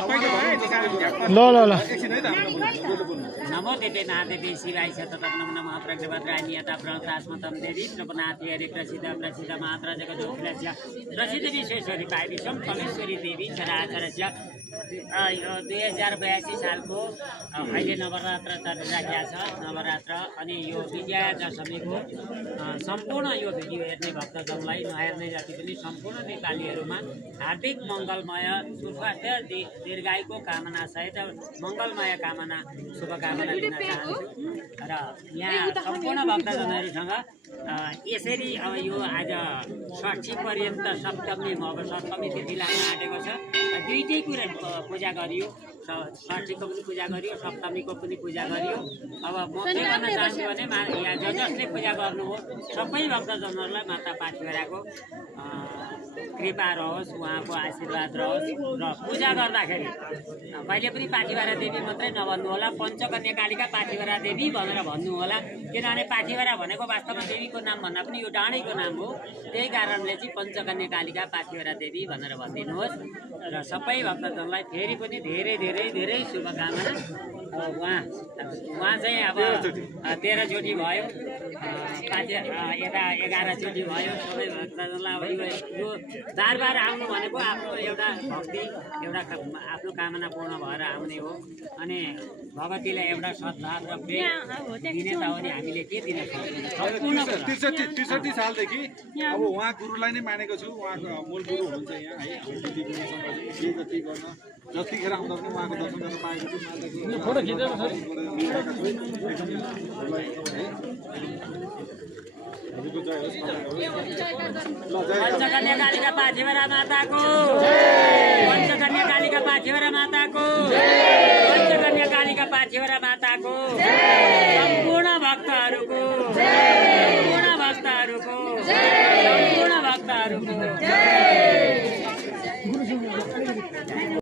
ल ल ल नमो देवी महादेवी शिवाय सततम नमः प्रज्ञवत्राण्यता प्रतास्मतम देवी प्रपनाथि हरे प्रसिद्ध प्रसिद्ध मात्र जगदोखिलस्य प्रसिद्ध विश्वेश्वरी पाय विषम परमेश्वरी देवी चराचरस्य 2082 सालको अहिले नवरात्र चलिरहेको छ नवरात्र अनि यो विजया दशमीको सम्पूर्ण यो भिडियो हेर्ने भक्तजनलाई नहेर्ने जति पनि सम्पूर्ण नेपालीहरूमा हार्दिक मङ्गलमय सुस्वास्थ्य दीर्घायुको कामना सहित मङ्गलमय कामना शुभकामना दिन चाहन्छु र यहाँ सम्पूर्ण भक्तजनहरूसँग यसरी अब यो आज 60 पर्यन्त सप्तमी अब सप्तमी तिथि लाग्न आँटेको छ दुईटै कुरा पूजा गरियो 60 को पनि पूजा गरियो सप्तमीको पनि पूजा गरियो अब म के भन्न चाहन्छु भने यहाँ जसले पूजा गर्नु हो सबै भक्तजनहरूलाई माता पाठेघराको कृपा रहोस् उहाँको आशीर्वाद रहोस् र पूजा गर्दाखेरि कहिले पनि पाठेघरा देवी मात्रै नभन्नु होला पञ्चकन्या कालिका पाठेघरा देवी भनेर भन्नु होला किनभने पाठेघरा भनेको वास्तवमा देवीको नाम भन्दा पनि यो डाँडैको नाम हो त्यही कारणले चाहिँ पञ्चकन्या कालिका पाठेघरा देवी भनेर भनिदिनुहोस् र सबै भक्तजनलाई फेरि पनि धेरै धेरै धेरै शुभकामना उहाँ चाहिँ अब 13 चोटि भयो यता 11 चोटि भयो सबै भक्तजनलाई अब यो बार आउनु भनेको आफ्नो एउटा भक्ति एउटा आफ्नो कामना पूर्ण भएर आउने हो अनि भगवतीलाई एउटा सद्भाव र प्रेम दिने त हो नि हामीले के दिन सक्छौँ 63 सालदेखि अब उहाँ गुरुलाई नै मानेको छु उहाँको मूल गुरु हुनुहुन्छ यहाँ है दिदी जति गर्न जतिखेर आउँदा पनि उहाँको दर्शन गर्न पाएको छु फोटो खिचेर पञ्चकन्या कालिका पाठेघरा माताको पञ्चकन्या कालिका पाठेघरा माताको पञ्चकन्या कालिका पाठेघरा माताको सम्पूर्ण भक्तहरूको